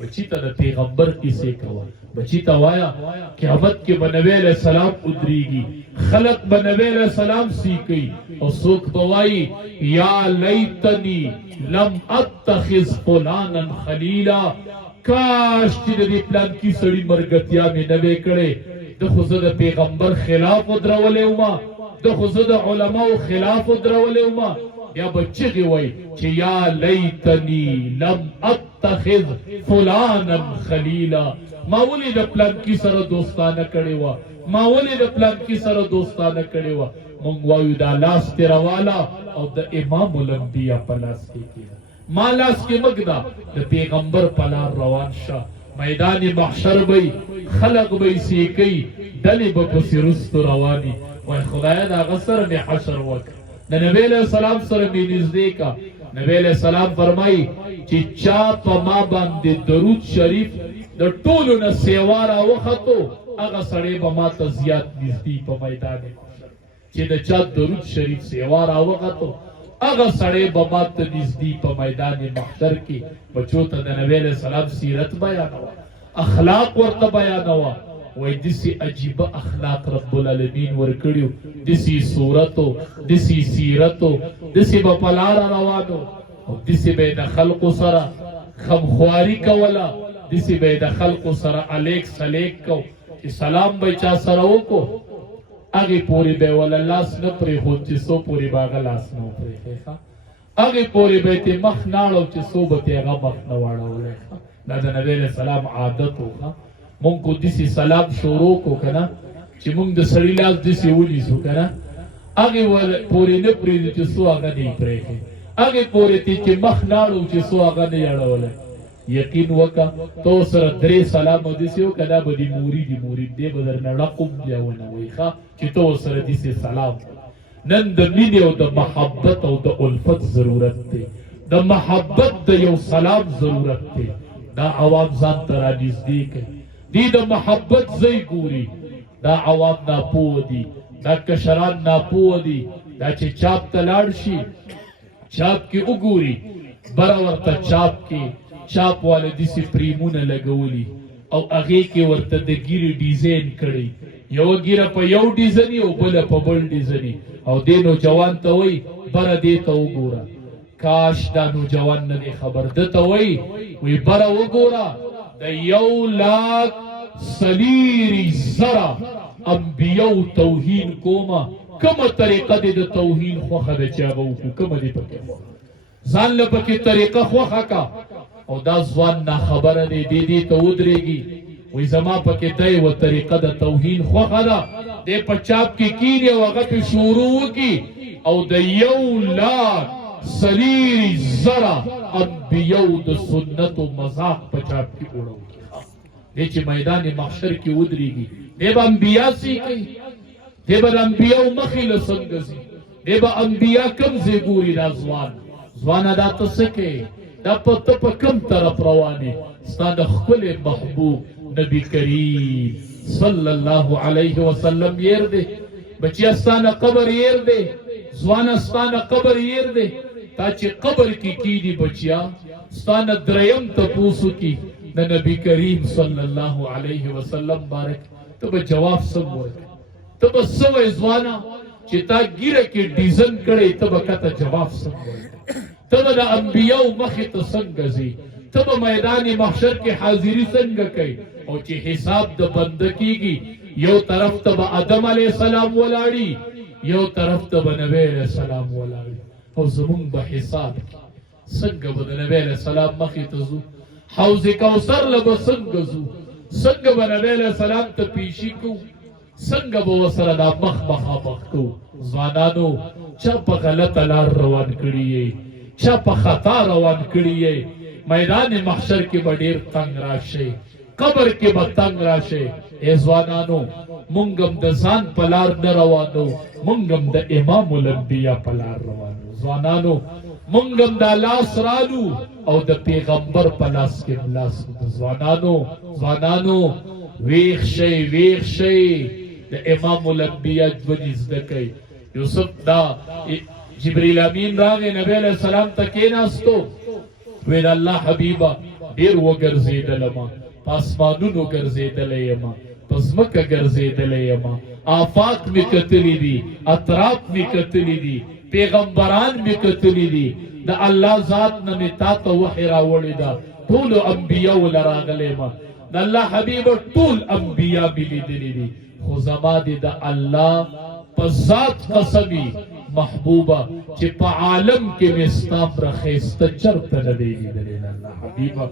بچی ته د پیغمبر کیسې کوه، بچی ته وایا قیامت کې به نبی علیہ السلام ادریږي، خلق به نبی علیہ السلام سیکي، او څوک به وایي یا لیتنی لم اتخذ فلانا خلیلا، کاش چې د دې پلان کې سړي مرګتیا مې نه وې کړې، د خو زه د پیغمبر خلاف ودرولی وما، د خو زه د علماو خلاف ودرولی وما. یا به چغې وایي چې یا لیتنی لم اتخذ فلانا خلیلا، ما ولې د پلانکي سره دوستانه کړې وه، ما ولې د پلانکي سره دوستانه کړې وه. مونږ وایو دا لاس تې رواله او د امام الانبیا په لاس کې کېده، ما لاس کې مږده، د پیغمبر په لار روان شه. میدان محشر به خلق به سیکي، ډلې به پسې رستو رواني، وای خدایه د هغه سره مې حشر وکړه، د نبی علیہ السلام سره مې نږدې کا. نبی علیہ السلام فرمایي چې چا په ما باندې درود شریف د ټولو نه سیوا راوختو، هغه سړی به ما ته زیات نږدې په میدان محشر، چې د چا درود شریف سیوا راوختو هغه سړی به ما ته نږدې په میدان محشر کې. بچو ته د نبی علیہ السلام سیرت بیانوه، اخلاق ورته بیانوه. وای دسی عجیبه اخلاق رب العالمین ورکړیو، دسی صورتو، دسی سیرتو، دسی به په لاره روانو، او دسی به د خلقو سره غمخواري کوله، دسی به د خلقو سره الیک سلیک کو، چې سلام به چا سره وکړو هغې پورې به یې وله لاس نه پرېښود چې څو پورې به هغه لاس نه و پرېښی، هغې پورې به یې ترې مخ نه اړو چې څو به ترې هغه مخ نه واړولی. دا د نبی علیہ السلام عادت و. مونږ کو دسی سلام شروع کو کنه چې مونږ د سړي لاس دسی ونیسو کنه، هغې پورې نه پرېږدو چې څو هغه نه یې پرېښی، هغې پورې ترې چې مخ نه اړو چې څو هغه نه یې اړولی. یقین وکړه تو سره درې سلامه داسې وکړه، دا به د مرید دی به درنه ړقم بیا ونه وایي ښه چې تو سره داسې سلام. نن د مینې او د محبت او د الفت ضرورت دی، د محبت د یو سلام ضرورت دی. دا عوام ځان ته رانږدې کوي، دی د محبت ځای ګوري. دا عوام ناپوه دي، دا کشران ناپوه دي، دا چې چاپ ته لاړ شي چاپ کې وګوري، بره ورته چاپ کې چاپ والا دسی پریمونه لګولی او هغې کې ورته د ګیرې ډیزاین کړی، یوه ګیره په یو ډیزایني او بله په بل ډیزایني، او دې نوجوان ته وایي بره دې ته وګوره. کاش دا نوجوان نه دی خبر، ده ته وایي وی بره وګوره د 1,40,000 انبیاو توهین کومه، کومه طریقه دې د توهین خوښه ده چې هغه وکړو، کومه دې پکې خوښه، ځان له پکې طریقه خوښه کا. او دا ځوان ناخبره دی، دې ته ودرېږي وایي زما پکې دی و طریقه د توهین خوښه ده، دې په چاپ کې کیني او هغه پې شروع وکړي او د 1,40,000 انبیاو د سنتو مذاق په چاپ کې وړو. دې چې میدان محشر کې ودرېږي، دې به انبیا سیکي، دې به د انبیاو مخې له څنګه ځي، دې به انبیا کم ځای ګوري. دا ځوانه دا ته څه کوې، دا ته په کم طرف روانې، ستا د ښکلې محبوب نبی کریم صلی الله علیه وسلم ير دی. بچیا ستا نه قبر ير دی، ځوانه ستا نه قبر ير دی. تا چې قبر کې کیني بچیا ستا نه دریم تپوس وکړي د نبی کریم صلی الله علیه وسلم بارک، ته به جواب څه ووایې، ته به څه وایې ځوانه چې تا ګیره کې ډیزاین کړی، ته به کته جواب څه ووایې، ته به د انبیاو مخې ته څنګه ځې، ته به میدان محشر کې حاضري څنګه کوي، او چې حساب د بنده کېږي یو طرف ته به آدم علیه السلام ولاړي، یو طرف ته به نبی علیه السلام ولاړي، او زمونږ به حساب څنګه به د نبی علیه السلام مخې ته ځو، حوض کوثر له به څنګه ځو، څنګه به نبی علیه السلام ته پیشي کوو، څنګه به ورسره دا مخ مخامخ کوو. ځوانانو چا په غلطه لار روان کړي یې، چا په خطا روان کړي یې، میدان محشر کې به ډېر تنګ راشئ، قبر کې به تنګ راشئ. ای ځوانانو مونږ هم د ځان په لار نه روانو، مونږ هم د امام الانبیا په لار روانو. ځوانانو مونږ هم دا لاس رالو او د پیغمبر په لاس کې لاس. ځوانانو ویښ شئ د امام الانبیا ژوند زده کړئ. یوسف دا جبریل امین راغی نبی علیہ السلام ته کېناستو، ویل الله حبیبه ډیر وګرځېدلم پاسمانونو ګرځېدلی یم پزمکه ګرځېدلی یم آفاق می کتلی دي اطراف می کتلی دي پیغمبران می کتلی دي د الله ذات نه می تا ته وحی راوړې ده ټولو انبیاو له راغلی یم د الله حبیب ټول انبیا می لیدلي دي خو زما دې د الله په ذات قسمي محبوبه چې په عالم کې مې ستا پره ښایسته چرته نه دی لیدلی د الله حبیبه